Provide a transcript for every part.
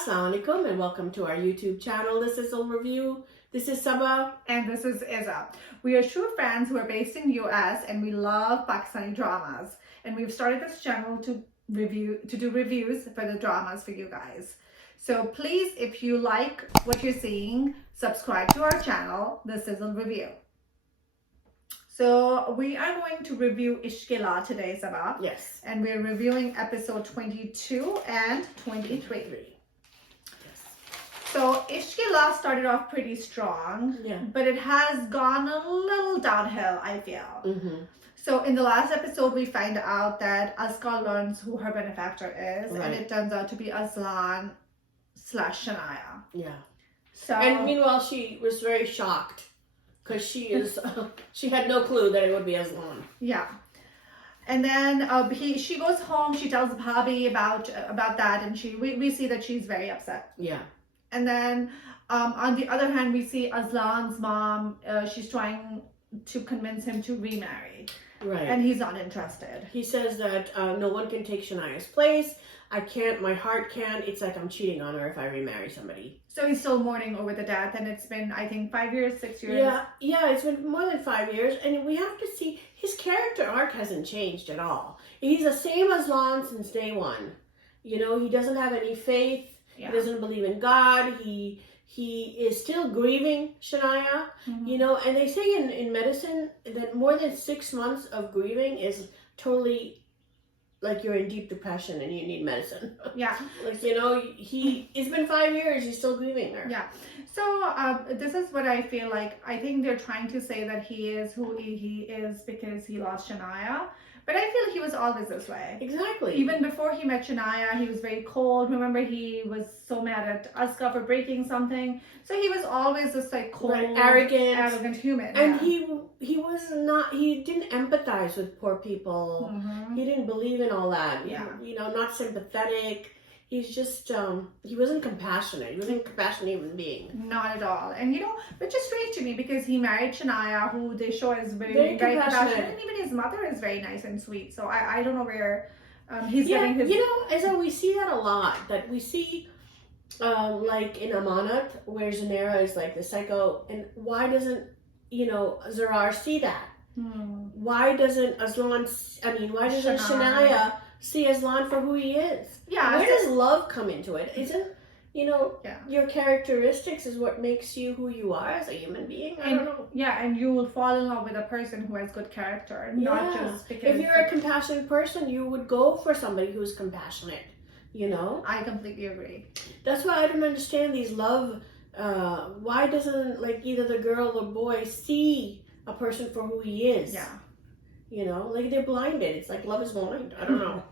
Assalamualaikum and welcome to our YouTube channel. This is Sizzle Review. This is Sabah. And this is Izza. We are true friends who are based in US and we love Pakistani dramas. And we've started this channel to do reviews for the dramas for you guys. So please, if you like what you're seeing, subscribe to our channel, The Sizzle Review. So we are going to review Ishq today, Sabah. Yes. And we're reviewing episode 22 and 23. So Ishq started off pretty strong, but it has gone a little downhill, I feel. So in the last episode, we find out that Azkar learns who her benefactor is, and it turns out to be Azaan / Shania. Yeah. So and meanwhile, she was very shocked because she had no clue that it would be Azaan. Yeah. And then she goes home. She tells Bhabhi about that, and we see that she's very upset. Yeah. And then on the other hand, we see Azlan's mom. She's trying to convince him to remarry. Right. And he's not interested. He says that no one can take Shania's place. I can't. My heart can't. It's like I'm cheating on her if I remarry somebody. So he's still mourning over the death. And it's been, I think, 5 years, 6 years. Yeah, it's been more than 5 years. And we have to see his character arc hasn't changed at all. He's the same as Lon since day one. You know, he doesn't have any faith. Yeah. He doesn't believe in God. He is still grieving Shania, you know, and they say in medicine that more than 6 months of grieving is totally like you're in deep depression and you need medicine. Yeah. Like, you know, it's been 5 years, he's still grieving her. Yeah. So this is what I feel like. I think they're trying to say that he is who he is because he lost Shania. But I feel he was always this way. Exactly. Even before he met Shania, he was very cold. Remember, he was so mad at Azkar for breaking something. So he was always this like cold, arrogant human. And he was not. He didn't empathize with poor people. He didn't believe in all that. Yeah. You know, not sympathetic. He's just, he wasn't compassionate. He wasn't a compassionate human being. Not at all. And, you know, which is strange to me because he married Shania, who they show is very compassionate. And even his mother is very nice and sweet. So I don't know where he's getting his... You know, as we see that a lot. That we see, like, in Amanat, where Zanera is, like, the psycho. And why doesn't, you know, Zarar see that? Why doesn't Shania see Azlan for who he is? Yeah. Where does love come into it? Isn't, you know, your characteristics is what makes you who you are as a human being? I don't know. Yeah, and you will fall in love with a person who has good character, not just because... If you're a compassionate person, you would go for somebody who's compassionate, you know? I completely agree. That's why I don't understand these love... why doesn't, like, either the girl or the boy see a person for who he is? Yeah. You know, like they're blinded. It's like love is blind. I don't know.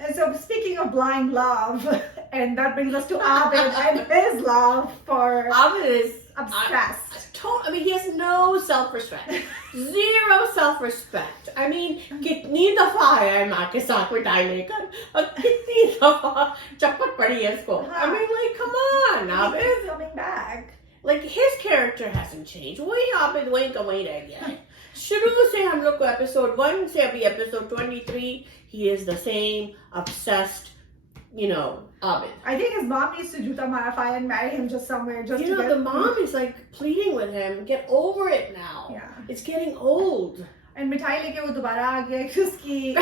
And so speaking of blind love, and that brings us to Abid and his love for... Abid is obsessed. I mean, he has no self-respect. Zero self-respect. I mean, kitni dafa hai maa ke saath mitai lekar aur kitni dafa chapat padi hai isko. I mean, like, come on, Abid. He's coming back. Like, his character hasn't changed. वही Abid वही का वही रह गया है. शुरू से हम लोग को episode 1 से अभी episode 23, he is the same obsessed, you know, Abid. I think his mom needs to juta marafy and marry him just somewhere. Just you know, the mom is like pleading with him, get over it now. Yeah. It's getting old. And मिठाई लेके वो दोबारा आ गया कि उसकी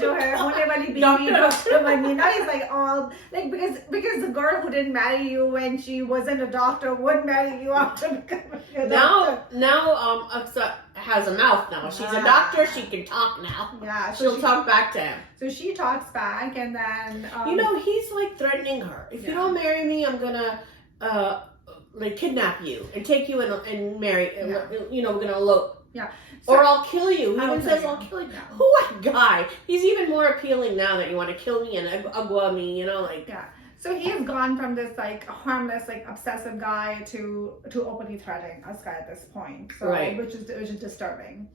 जो है होने वाली बीवी डॉक्टर बनी. Now he's like all like because the girl who didn't marry you when she wasn't a doctor would marry you after becoming a doctor. Now Aksa has a mouth now. She's a doctor. She can talk now. Yeah, she'll talk back to him. So she talks back, and then you know, he's like threatening her. If you don't marry me, I'm gonna like kidnap you and take you and marry. You know, we're gonna elope. Yeah. So, or I'll kill you. He even says, I'll kill you. Yeah. What guy? He's even more appealing now that you want to kill me and agua me, you know, like. Yeah. So he has gone from this, like, harmless, like, obsessive guy to openly threatening Azkar at this point. So, which is disturbing.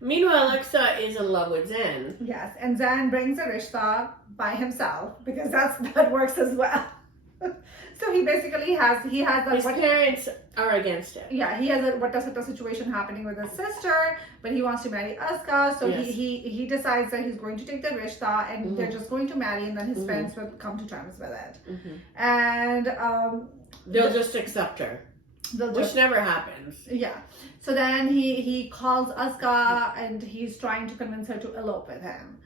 Meanwhile, Alexa is in love with Zen. Yes. And Zen brings a rishta by himself because that works as well. So he basically has his parents are against it. Yeah, he has a what situation happening with his sister, but he wants to marry Aska. So Yes. he decides that he's going to take the rishta and they're just going to marry, and then his parents will come to terms with it. And they'll just accept her, which never happens. Yeah. So then he calls Aska and he's trying to convince her to elope with him.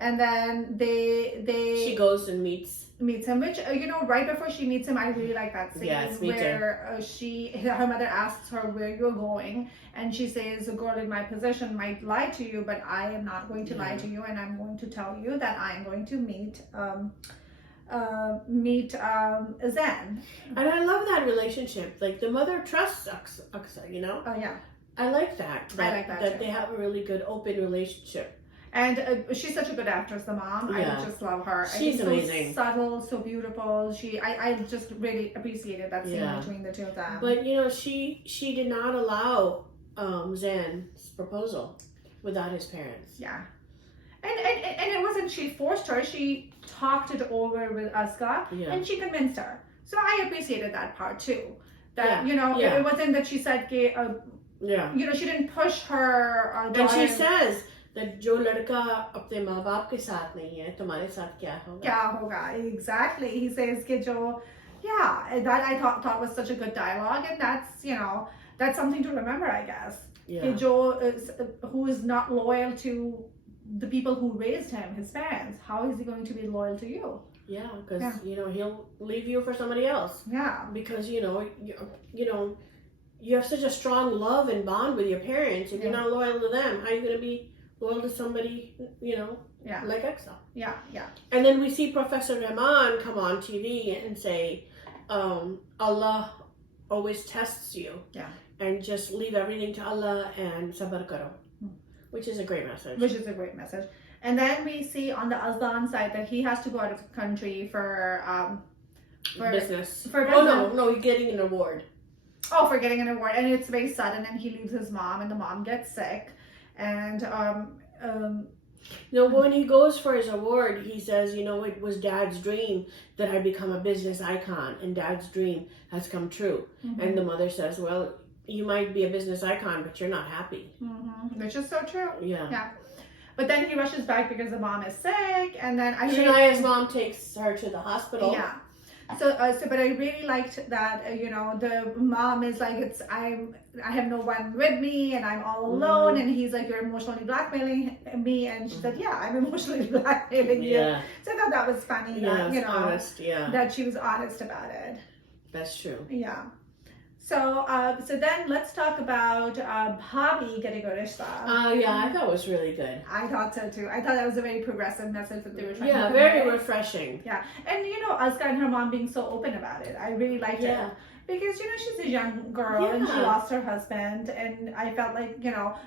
And then she goes and meets him, which right before she meets him, I really like that scene. Yes, me where her mother asks her where you're going, and she says, a girl in my position might lie to you, but I am not going to lie to you, and I'm going to tell you that I am going to meet Azaan. And I love that relationship. Like the mother trusts Aksa, Oh yeah, I like that. I like that they have a really good open relationship. And she's such a good actress, the mom. Yeah. I just love her. She's amazing. So subtle, so beautiful. I just really appreciated that scene between the two of them. But she did not allow Zaan's proposal without his parents. Yeah. And it wasn't she forced her. She talked it over with Aska, and she convinced her. So I appreciated that part too. That it wasn't that she said, she didn't push her. And she says that जो लड़का अपने माँ बाप के साथ नहीं है तुम्हारे साथ क्या होगा? Exactly. He says कि that I thought was such a good dialogue, and that's something to remember, I guess. Yeah. Who is not loyal to the people who raised him, his parents, how is he going to be loyal to you? Yeah, because he'll leave you for somebody else. Yeah. Because you have such a strong love and bond with your parents. If you're not loyal to them, how are you going to be loyal to somebody, like Aksa? Yeah. And then we see Professor Rahman come on TV and say, Allah always tests you. Yeah. And just leave everything to Allah and sabr karo. Which is a great message. And then we see on the Azaan side that he has to go out of the country for business. For business. Oh no, you're getting an award. Oh, for getting an award, and it's very sudden, and he leaves his mom, and the mom gets sick, and when he goes for his award, he says, it was Dad's dream that I become a business icon, and Dad's dream has come true. And the mother says, well, you might be a business icon, but you're not happy. Which is so true. Yeah. But then he rushes back because the mom is sick, and then Shania's mom takes her to the hospital. Yeah. So but I really liked that, the mom is like, I have no one with me and I'm all alone, and he's like, you're emotionally blackmailing me, and she said, yeah, I'm emotionally blackmailing you. So I thought that was funny that, honest, that she was honest about it. That's true. Yeah. So then let's talk about Bobby getting a rishta. I thought it was really good. I thought so too. I thought that was a very progressive message that they were trying to convey. Very refreshing. Yeah, and Aska and her mom being so open about it, I really liked it. Because she's a young girl and she lost her husband, and I felt like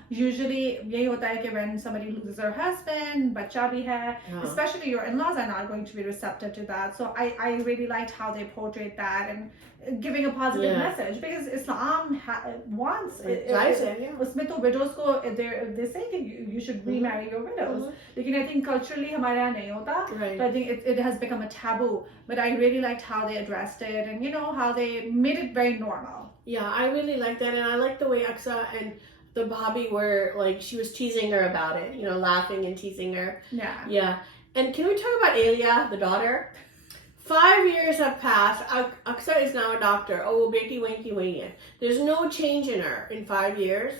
usually यही होता है कि when somebody loses her husband, बच्चा भी है, especially your in-laws are not going to be receptive to that. So I really liked how they portrayed that and giving a positive message, because Islam wants उसमें तो widows को they say that you should remarry your widows. लेकिन I think culturally हमारे यहाँ नहीं होता. Right. So I think it has become a taboo. But I really liked how they addressed it, and how they made it very normal. Yeah, I really like that, and I like the way Aksa and the Bobby were like, she was teasing her about it, laughing and teasing her. Yeah. And can we talk about Elia, the daughter? 5 years have passed. Aksa is now a doctor. Oh, beti wanky wahi. There's no change in her in 5 years.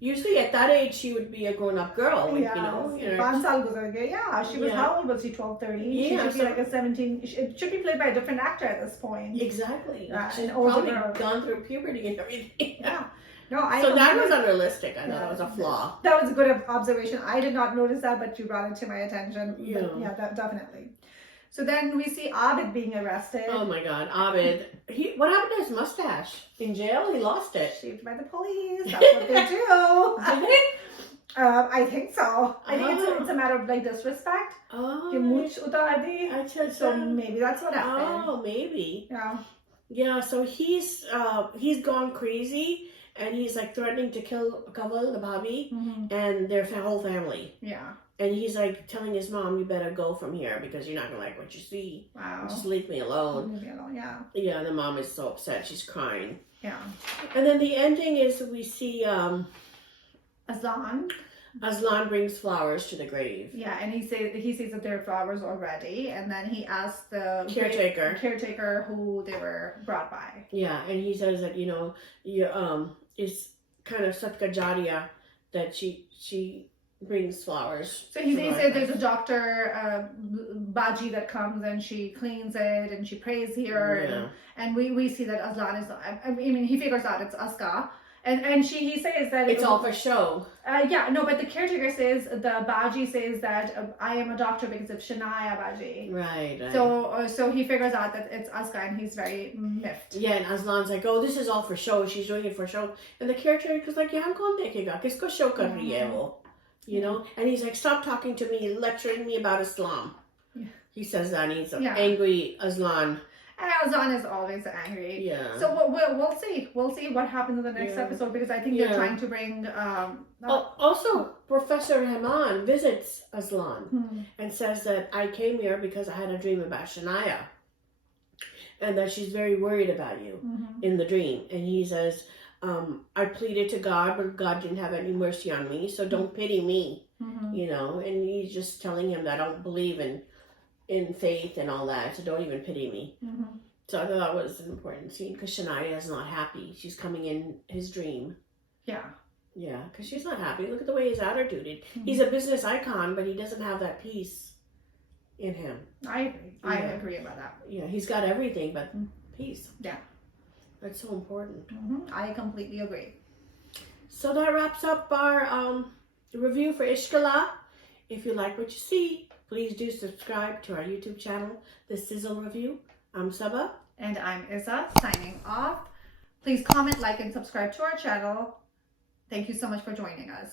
Usually at that age, she would be a grown-up girl. Like, 5 साल गुजर गए. Yeah, she was, how old was she? 12, 13? She should be like a 17. It should be played by a different actor at this point. Exactly. She's probably gone through puberty and everything. Yeah. No, so that was unrealistic. I thought that was a flaw. That was a good observation. I did not notice that, but you brought it to my attention. Yeah, definitely. So then we see Abid being arrested. Oh my God, Abid. What happened to his mustache? In jail? He lost it. Shaved by the police. That's what they do. Did he? I think so. I think it's a matter of like disrespect. Oh. So maybe that's what happened. Oh, maybe. Yeah. Yeah, so he's gone crazy, and he's like threatening to kill Kaval, the Bobby, and their whole family. Yeah. And he's like telling his mom, you better go from here because you're not going to like what you see. Wow. Just leave me alone. Leave me alone, yeah. Yeah, and the mom is so upset. She's crying. Yeah. And then the ending is we see Azaan. Azaan brings flowers to the grave. Yeah, and he sees that there are flowers already, and then he asks the caretaker who they were brought by. Yeah, and he says that it's kind of Satka Jariya that she brings flowers. So he says there's a doctor, Baji, that comes and she cleans it and she prays here, and we see that Azaan is. I mean, he figures out it's Aska. And he says that it's all for show. But the caretaker says, the Baji says that I am a doctor because of Shania Baji. Right. So he figures out that it's Aska and he's very miffed. Yeah, and Azlan's like, oh, this is all for show. She's doing it for show. And the caretaker's like, yeah, I'm going to dekega. Kisko show kar rahi hai wo? You know? And he's like, stop talking to me, lecturing me about Islam. Yeah. He says that, and he's angry Azlan. And Azaan is always angry. Yeah. So we'll see. We'll see what happens in the next episode, because I think they're trying to bring. Also, Professor Rahman visits Azlan and says that I came here because I had a dream about Shania, and that she's very worried about you in the dream. And he says, I pleaded to God, but God didn't have any mercy on me, so don't pity me. You know, and he's just telling him that I don't believe in faith and all that, so don't even pity me. So I thought that was an important scene, because Shania is not happy. She's coming in his dream. Yeah, because she's not happy. Look at the way his attitude is. He's a business icon, but he doesn't have that peace in him. I agree. I agree about that. Yeah, he's got everything but peace. Yeah, that's so important. I completely agree. So that wraps up our review for Ishq. If you like what you see, please do subscribe to our YouTube channel, The Sizzle Review. I'm Saba. And I'm Isa, signing off. Please comment, like, and subscribe to our channel. Thank you so much for joining us.